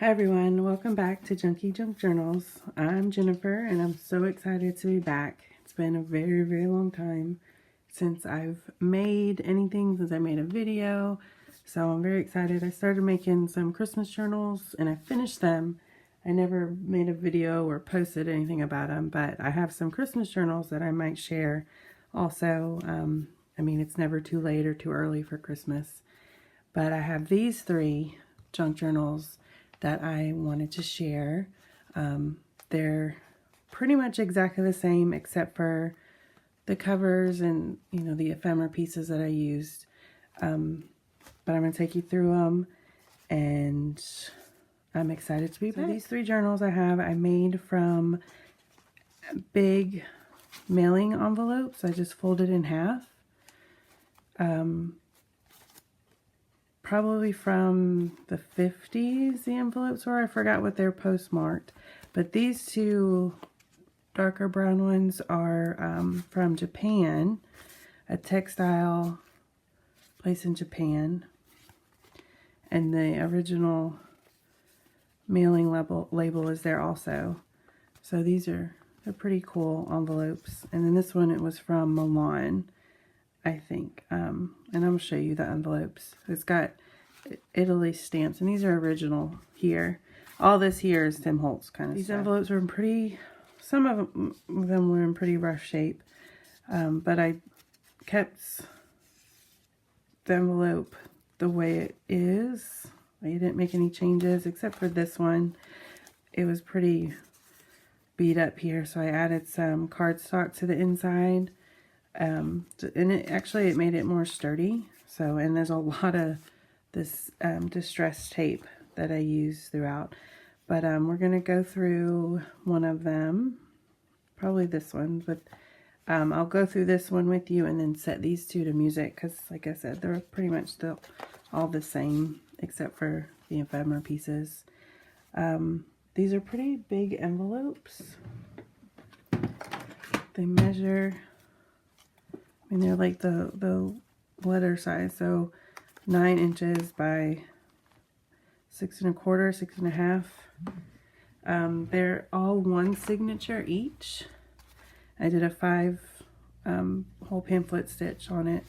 Hi everyone, welcome back to Junkie Junk Journals. I'm Jennifer and I'm so excited to be back. It's been a very long time since I've made anything, since I made a video. So I'm very excited. I started making some Christmas journals and I finished them. I never made a video or posted anything about them, but I have some Christmas journals that I might share also. I mean, it's never too late or too early for Christmas. But I have these three junk journals that I wanted to share. They're pretty much exactly the same except for the covers and, you know, the ephemera pieces that I used. But I'm going to take you through them and I'm excited to be back. So these three journals I made from big mailing envelopes. I just folded in half. Probably from the 50s, the envelopes were. I forgot what they're postmarked. But these two darker brown ones are from Japan, a textile place in Japan. And the original mailing label is there also. So they're pretty cool envelopes. And then this one, it was from Milan, I think. And I'm going to show you the envelopes. It's got Italy stamps, and these are original here. All this here is Tim Holtz kind of stuff. These envelopes were some of them were in pretty rough shape. But I kept the envelope the way it is. I didn't make any changes except for this one. It was pretty beat up here, so I added some cardstock to the inside. And it made it more sturdy. So, and there's a lot of this distress tape that I use throughout. But we're going to go through one of them. Probably this one, but I'll go through this one with you and then set these two to music because, like I said, they're pretty much still all the same except for the ephemera pieces. These are pretty big envelopes. They measure... I mean, they're like the letter size, so 9 inches by 6 1/4, 6 1/2. They're all one signature each. I did a 5 whole pamphlet stitch on it,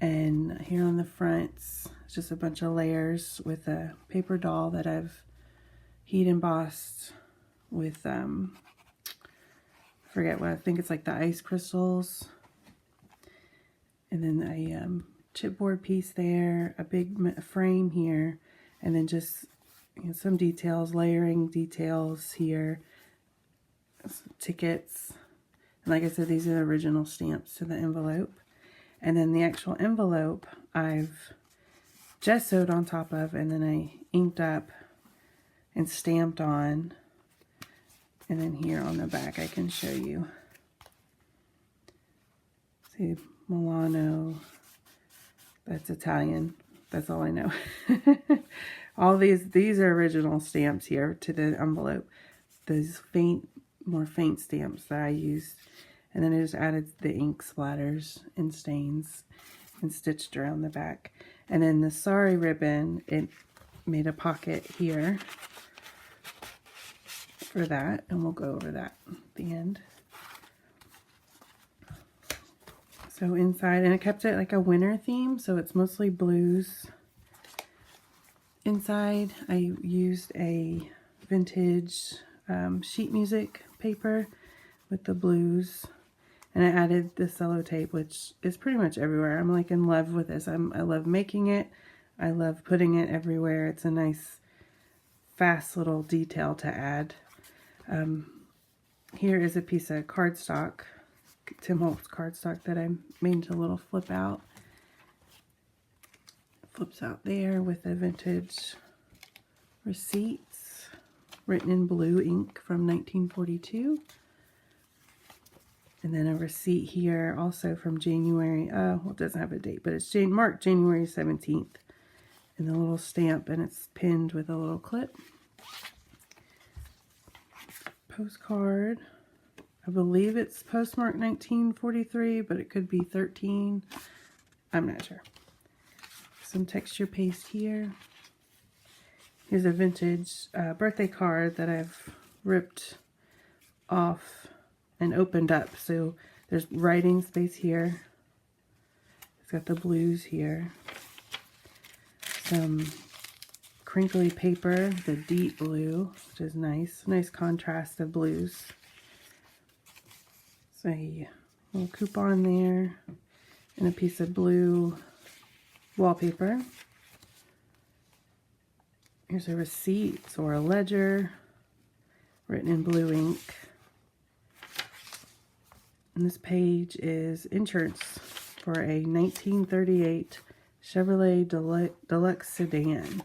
and here on the front, it's just a bunch of layers with a paper doll that I've heat embossed with I forget what, I think it's like the ice crystals. And then a chipboard piece there, a big frame here, and then just some details, layering details here, some tickets. And like I said, these are the original stamps to the envelope. And then the actual envelope I've gessoed on top of, and then I inked up and stamped on. And then here on the back I can show you. See, Milano, that's Italian, that's all I know. All these are original stamps here to the envelope. Those more faint stamps that I used. And then I just added the ink splatters and stains and stitched around the back. And then the sari ribbon, it made a pocket here for that, and we'll go over that at the end. So inside, and I kept it like a winter theme, so it's mostly blues. Inside, I used a vintage sheet music paper with the blues, and I added the sellotape, which is pretty much everywhere. I'm like in love with this. I love making it. I love putting it everywhere. It's a nice, fast little detail to add. Here is a piece of cardstock. Tim Holtz cardstock that I made into a little flip out. Flips out there with a vintage receipts written in blue ink from 1942. And then a receipt here also from January, well, it doesn't have a date, but it's marked January 17th. And the little stamp, and it's pinned with a little clip. Postcard. I believe it's postmarked 1943, but it could be 13. I'm not sure. Some texture paste here. Here's a vintage birthday card that I've ripped off and opened up. So there's writing space here. It's got the blues here. Some crinkly paper, the deep blue, which is nice. Nice contrast of blues. So a little coupon there and a piece of blue wallpaper. Here's a receipt or a ledger written in blue ink. And this page is insurance for a 1938 Chevrolet Deluxe sedan.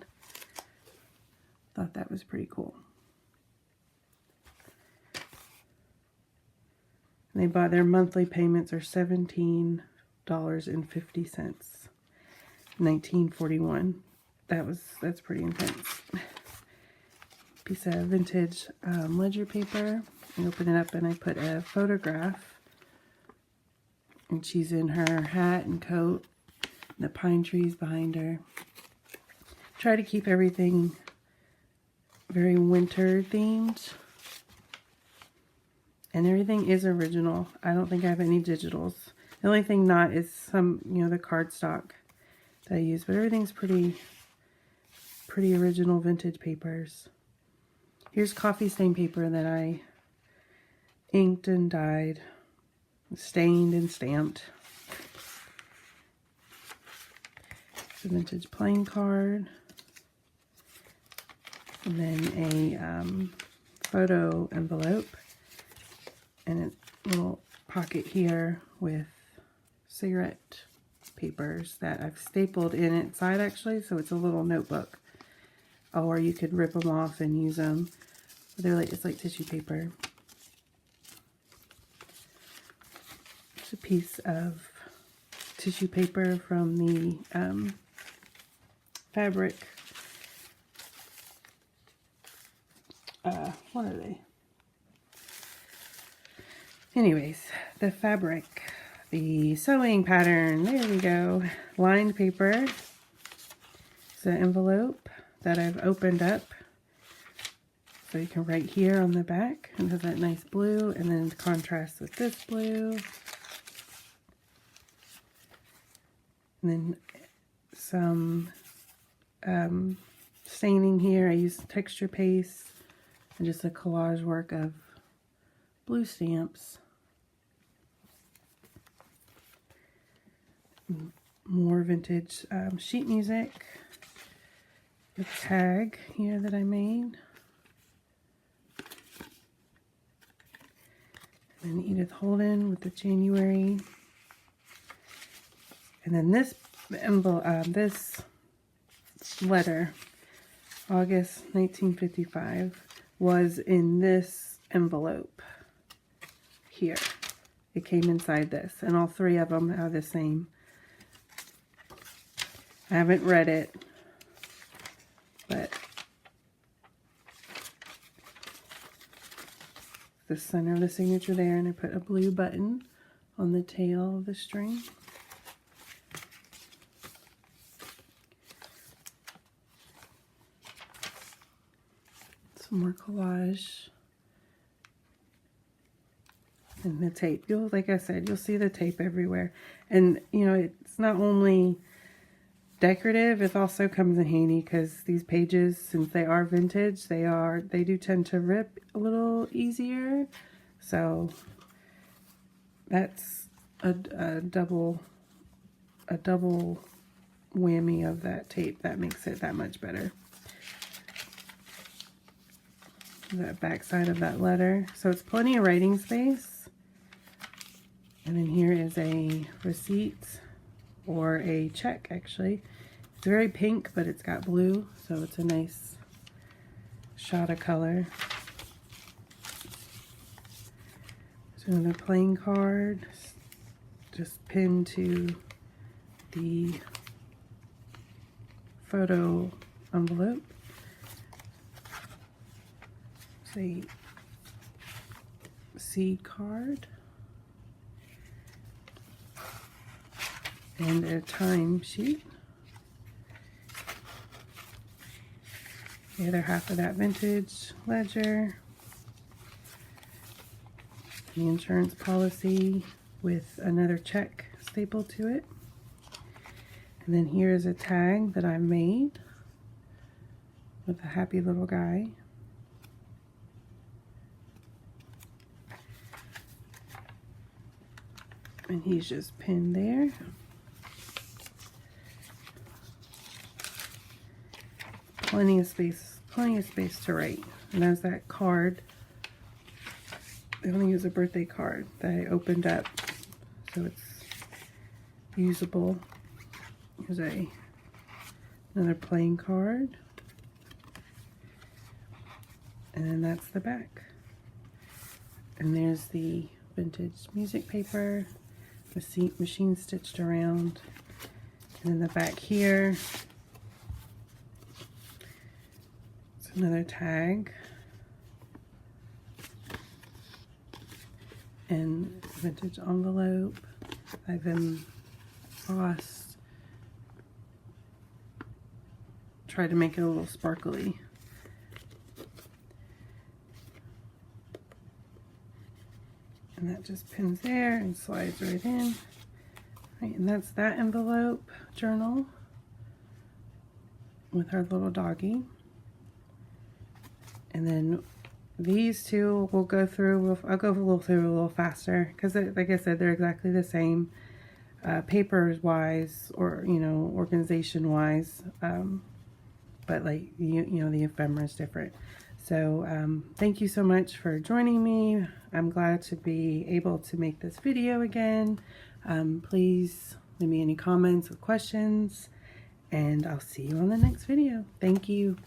Thought that was pretty cool. And they bought their monthly payments are $17.50. 1941. That's pretty intense. Piece of vintage ledger paper. I open it up and I put a photograph. And she's in her hat and coat. The pine trees behind her. Try to keep everything very winter themed. And everything is original. I don't think I have any digitals. The only thing not is some, the cardstock that I use. But everything's pretty original vintage papers. Here's coffee stain paper that I inked and dyed, stained and stamped. It's a vintage playing card. And then a photo envelope. And a little pocket here with cigarette papers that I've stapled in inside actually, so it's a little notebook. Or you could rip them off and use them. It's like tissue paper. It's a piece of tissue paper from the fabric. What are they? Anyways, the fabric, the sewing pattern, there we go. Lined paper. It's an envelope that I've opened up. So you can write here on the back, and it has that nice blue, and then contrast with this blue. And then some staining here. I used texture paste and just a collage work of blue stamps. More vintage sheet music. The tag here that I made. And then Edith Holden with the January. And then this envelope, this letter, August 1955, was in this envelope here. It came inside this, and all three of them are the same. I haven't read it, but the center of the signature there, and I put a blue button on the tail of the string. Some more collage. And the tape. Like I said, you'll see the tape everywhere. And, it's not only decorative, it also comes in handy because these pages, since they are vintage, they do tend to rip a little easier. So that's a double whammy of that tape. That makes it that much better. The back side of that letter. So it's plenty of writing space. And then here is a receipt or a check actually. It's very pink, but it's got blue, so it's a nice shot of color. So another playing card, just pinned to the photo envelope. It's a seed card. And a time sheet. The other half of that vintage ledger. The insurance policy with another check stapled to it. And then here's a tag that I made with a happy little guy. And he's just pinned there. Plenty of space to write. And there's that card. I only use a birthday card that I opened up, so it's usable. Here's another playing card. And then that's the back. And there's the vintage music paper, machine stitched around. And then the back here, it's another tag. And vintage envelope. I've embossed. Try to make it a little sparkly. And that just pins there and slides right in. Right, and that's that envelope journal with our little doggy. And then these two we'll go through. I'll go through a little faster because, like I said, they're exactly the same, papers wise, or organization wise. But like you know, the ephemera is different. So thank you so much for joining me. I'm glad to be able to make this video again. Please leave me any comments or questions, and I'll see you on the next video. Thank you.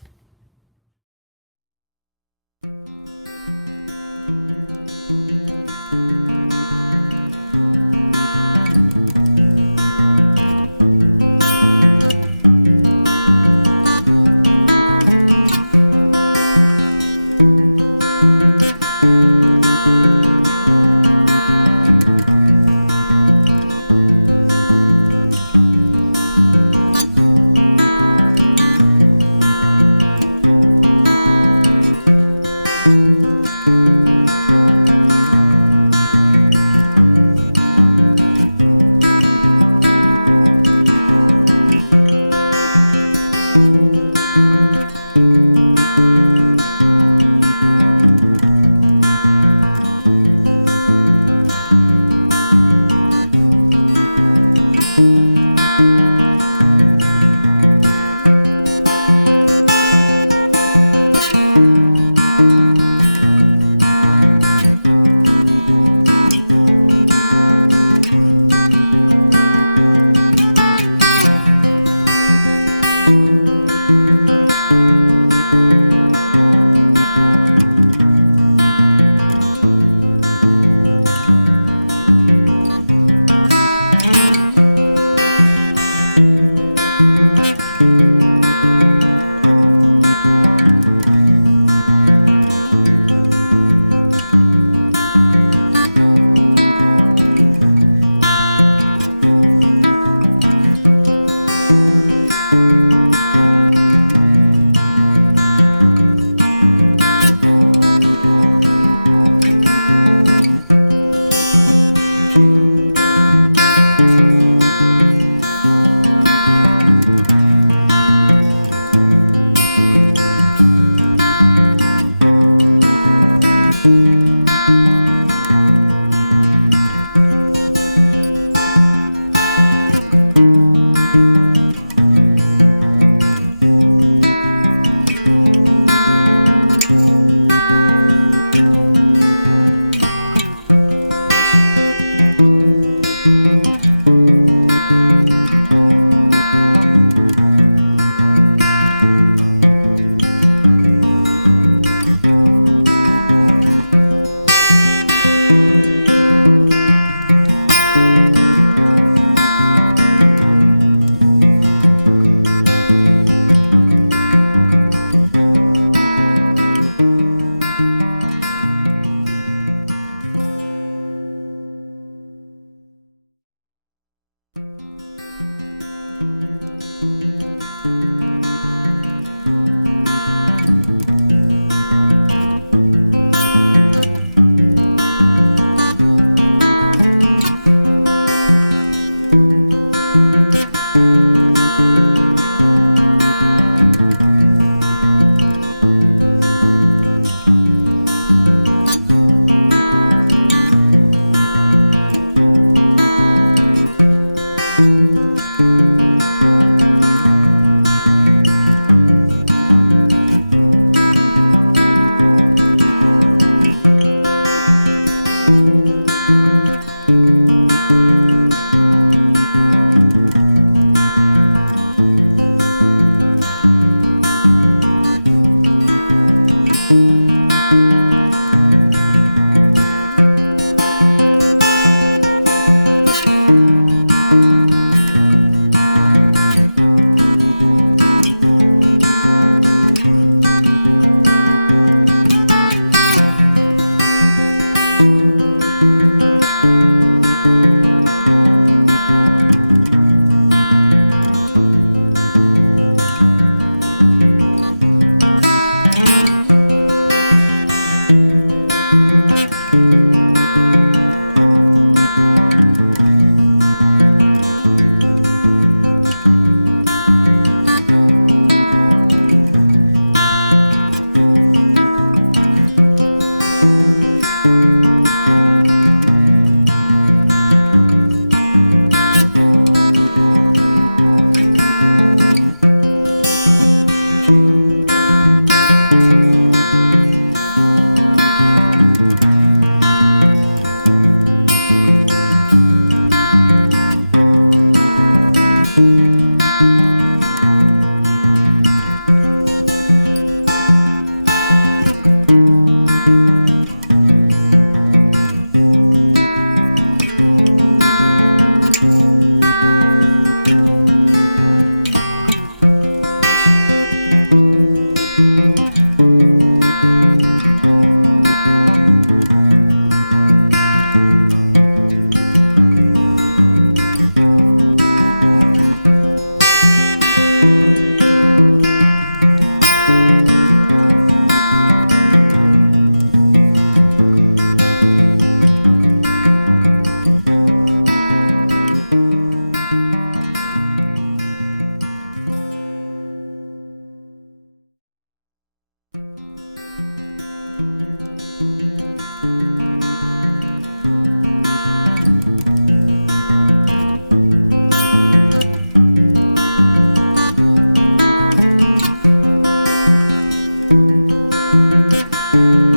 Bye.